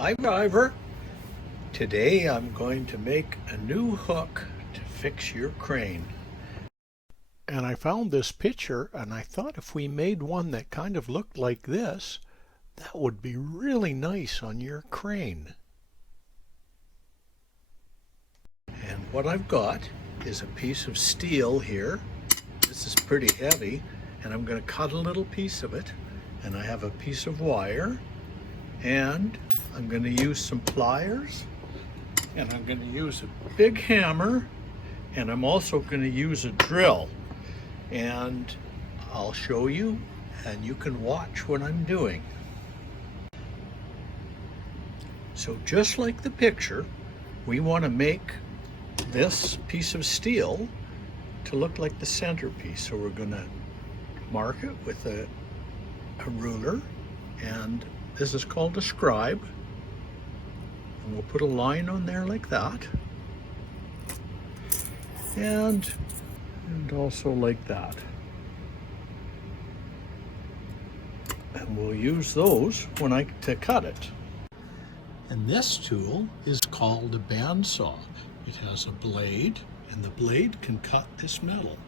Hi, Rhyver. Today I'm going to make a new hook to fix your crane. And I found this picture and I thought if we made one that kind of looked like this, that would be really nice on your crane. And what I've got is a piece of steel here. This is pretty heavy, and I'm going to cut a little piece of it. And I have a piece of wire, and I'm going to use some pliers, and I'm going to use a big hammer, and I'm also going to use a drill. And I'll show you, and you can watch what I'm doing. So just like the picture, we want to make this piece of steel to look like the centerpiece. So we're going to mark it with a ruler, and this is called a scribe. And we'll put a line on there like that, and also like that. And we'll use those to cut it. And this tool is called a bandsaw. It has a blade, and the blade can cut this metal.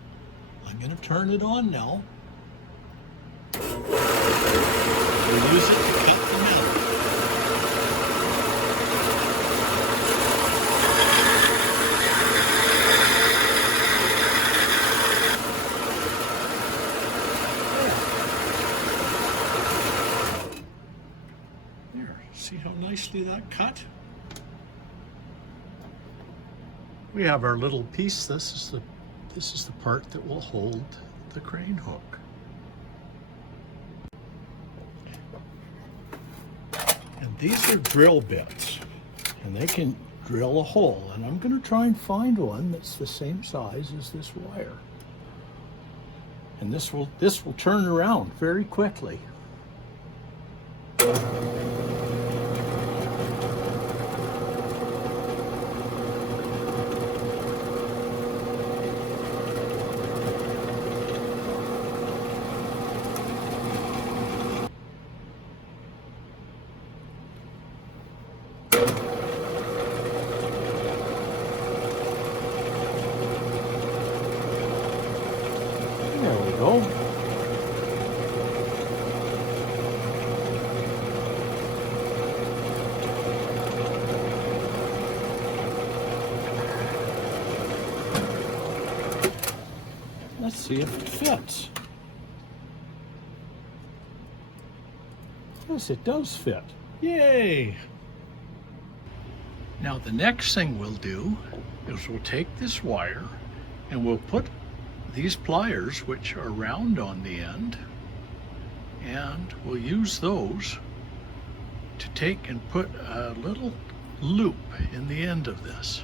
I'm going to turn it on now. We'll use it to cut the metal. There, see how nicely that cut? We have our little piece. This is the part that will hold the crane hook. And these are drill bits, and they can drill a hole. And I'm going to try and find one that's the same size as this wire. And this will turn around very quickly. There we go. Let's see if it fits. Yes, it does fit. Yay! Now the next thing we'll do is we'll take this wire and we'll put these pliers, which are round on the end, and we'll use those to take and put a little loop in the end of this.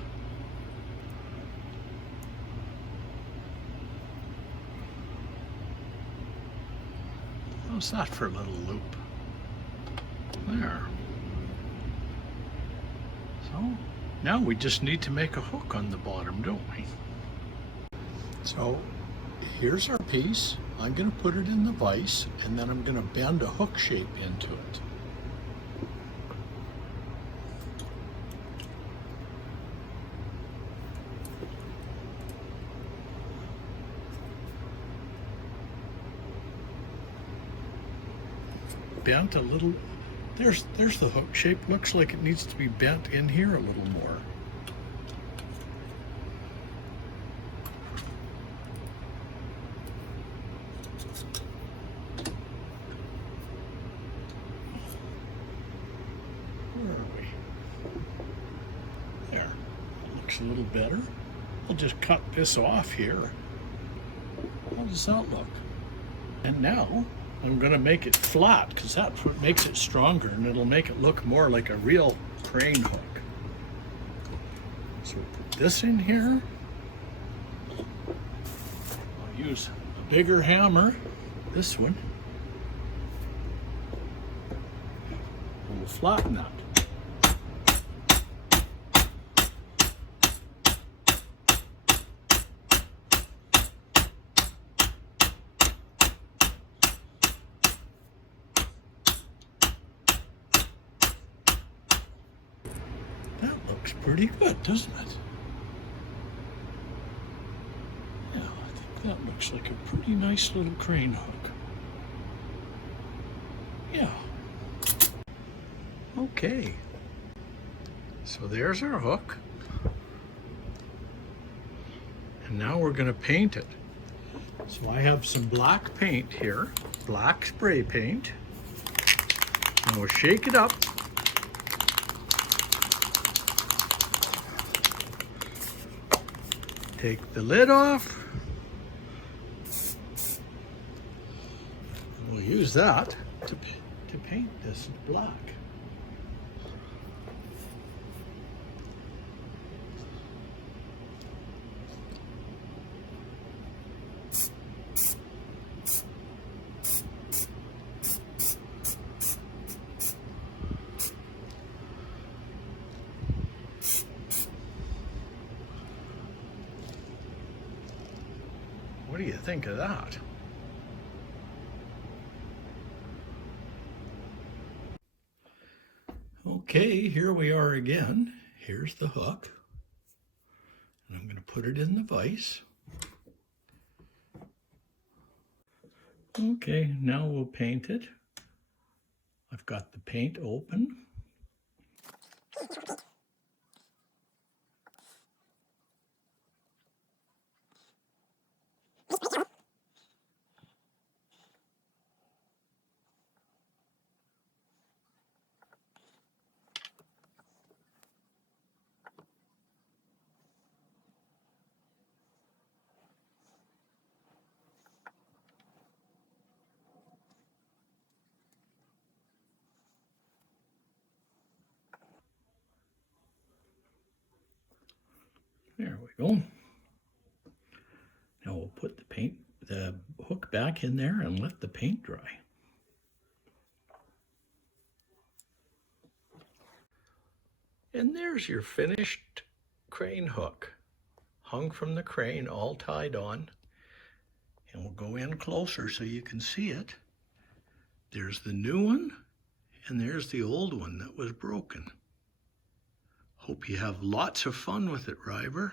How's that for a little loop? There. So now we just need to make a hook on the bottom, don't we? So here's our piece. I'm going to put it in the vise, and then I'm going to bend a hook shape into it. Bent a little. There's the hook shape. Looks like it needs to be bent in here a little more. Where are we? There. That looks a little better. I'll just cut this off here. How does that look? And now I'm going to make it flat, because that's what makes it stronger, and it'll make it look more like a real crane hook. So put this in here. I'll use a bigger hammer, this one, and we'll flatten that. looks pretty good, doesn't it? Yeah, I think that looks like a pretty nice little crane hook. Yeah. Okay. So there's our hook. And now we're going to paint it. So I have some black paint here, black spray paint. And we'll shake it up. Take the lid off. We'll use that to paint this black. What do you think of that? Okay, here we are again. Here's the hook. And I'm going to put it in the vise. Okay, now we'll paint it. I've got the paint open. There we go. Now we'll put the hook back in there and let the paint dry. And there's your finished crane hook, hung from the crane, all tied on. And we'll go in closer so you can see it. There's the new one, and there's the old one that was broken. Hope you have lots of fun with it, Rhyver.